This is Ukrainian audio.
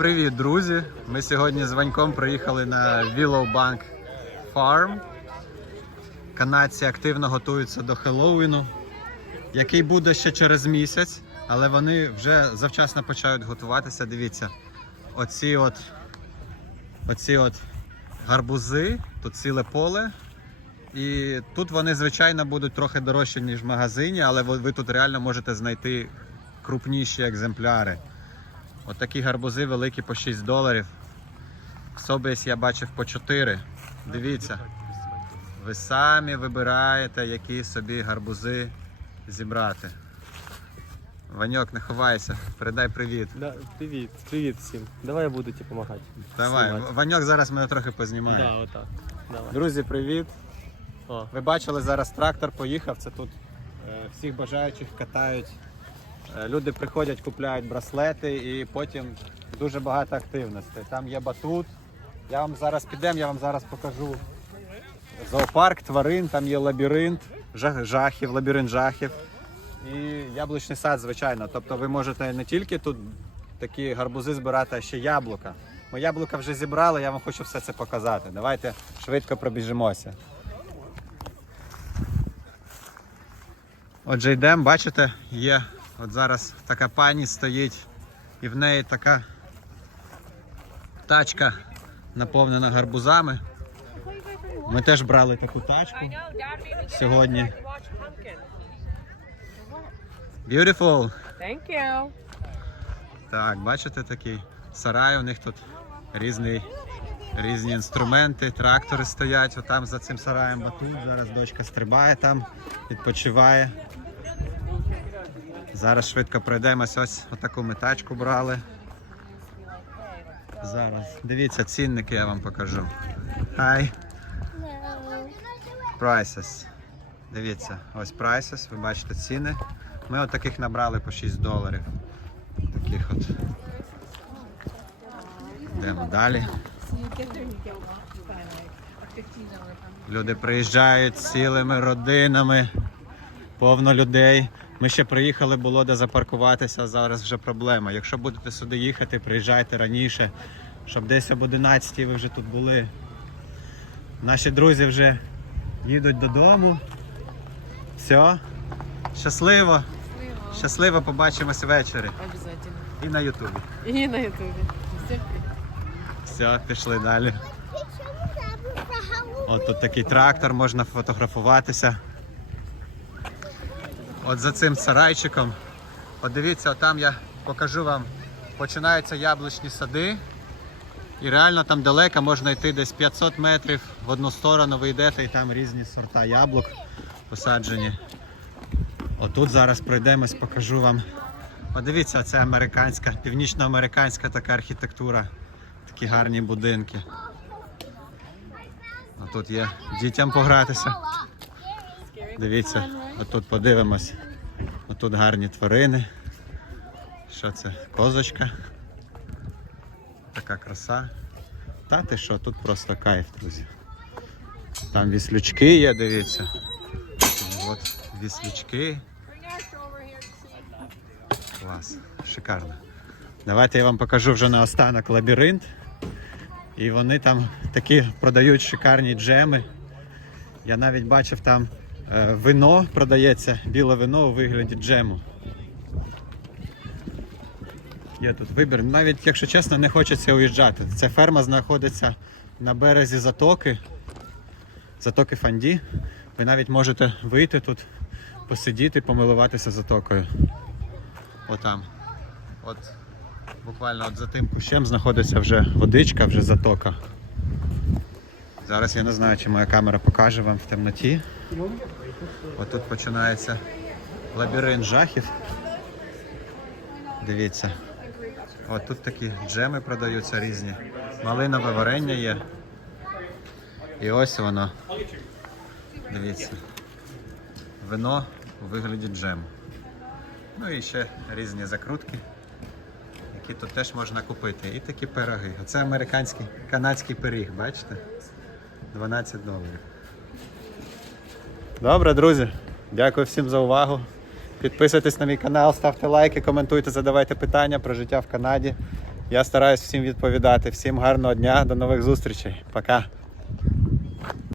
Привіт, друзі! Ми сьогодні з Ваньком приїхали на Willowbank Farm. Канадці активно готуються до Хеллоуіну, який буде ще через місяць, але вони вже завчасно почають готуватися. Дивіться, оці от, оці от гарбузи, тут ціле поле. І тут вони, звичайно, будуть трохи дорожчі, ніж в магазині, але ви тут реально можете знайти крупніші екземпляри. От такі гарбузи великі по 6 доларів. Собіс я бачив по 4. Дивіться. Ви самі вибираєте, які собі гарбузи зібрати. Ваньок, не ховайся, передай привіт. Да, привіт, привіт всім. Давай я буду тебе допомагати. Давай, Знімати. Ваньок зараз мене трохи познімає. Да, отак. Давай. Друзі, привіт. О, Ви бачили, зараз трактор поїхав. Це тут е, всіх бажаючих катають. Е, Люди приходять, купляють браслети і потім дуже багато активностей. Там є батут. Я вам зараз підемо, я вам зараз покажу зоопарк тварин, там є лабіринт жахів, лабіринт жахів. І яблучний сад, звичайно. Тобто ви можете не тільки тут такі гарбузи збирати, а ще яблука. Ми яблука вже зібрали, я вам хочу все це показати. Давайте швидко пробіжимося. Отже, йдемо, бачите, є от зараз така пані стоїть, і в неї така тачка наповнена гарбузами. Ми теж брали таку тачку. Сьогодні. Beautiful! Thank you. Так, бачите такий сарай, у них тут різний, різні інструменти, трактори стоять отам за цим сараєм батут. Зараз дочка стрибає там, відпочиває. Зараз швидко пройдемось. Ось отаку ми тачку брали. Зараз. Дивіться, цінники я вам покажу. Hi. Prices. Дивіться, ось prices, ви бачите ціни. Ми от набрали по 6 доларів. Таких от. Йдемо далі. Люди приїжджають цілими родинами, повно людей. Ми ще приїхали, було де запаркуватися, зараз вже проблема. Якщо будете сюди їхати, приїжджайте раніше, щоб десь об 11 ви вже тут були. Наші друзі вже їдуть додому. Все. Щасливо! Щасливо, побачимось ввечері. Обязательно. І на Ютубі. И на ютубе. Всем. Все, пішли далі. От тут такий трактор, можна фотографуватися. От за цим сарайчиком. От дивіться, там я покажу вам, починаються яблучні сади. І реально там далеко можна йти десь 500 метрів в одну сторону, ви йдете і там різні сорта яблук посаджені. Отут зараз пройдемось, покажу вам. От дивіться, це американська, північноамериканська така архітектура. Такі гарні будинки. А тут є дітям погратися. Дивіться, отут подивимось. Отут гарні тварини. Що це? Козочка. Така краса. Та ти що, тут просто кайф, друзі. Там віслючки є, дивіться. От віслючки. Клас, шикарно. Давайте я вам покажу вже наостанок лабіринт. І вони там такі продають шикарні джеми. Я навіть бачив там вино продається, біле вино у вигляді джему. Є тут вибір. Навіть, якщо чесно, не хочеться уїжджати. Ця ферма знаходиться на березі затоки, затоки Фанді. Ви навіть можете вийти тут, посидіти, помилуватися затокою. Отам. От буквально от за тим кущем знаходиться вже водичка, вже затока. Зараз я не знаю, чи моя камера покаже вам в темноті. Отут починається лабіринт жахів. Дивіться. От тут такі джеми продаються різні. Малинове варення є. І ось воно. Дивіться. Вино у вигляді джему. Ну і ще різні закрутки, які тут теж можна купити. І такі пироги. Оце американський канадський пиріг, бачите? 12 доларів. Добре, друзі. Дякую всім за увагу. Підписуйтесь на мій канал, ставте лайки, коментуйте, задавайте питання про життя в Канаді. Я стараюсь всім відповідати. Всім гарного дня, до нових зустрічей. Пока.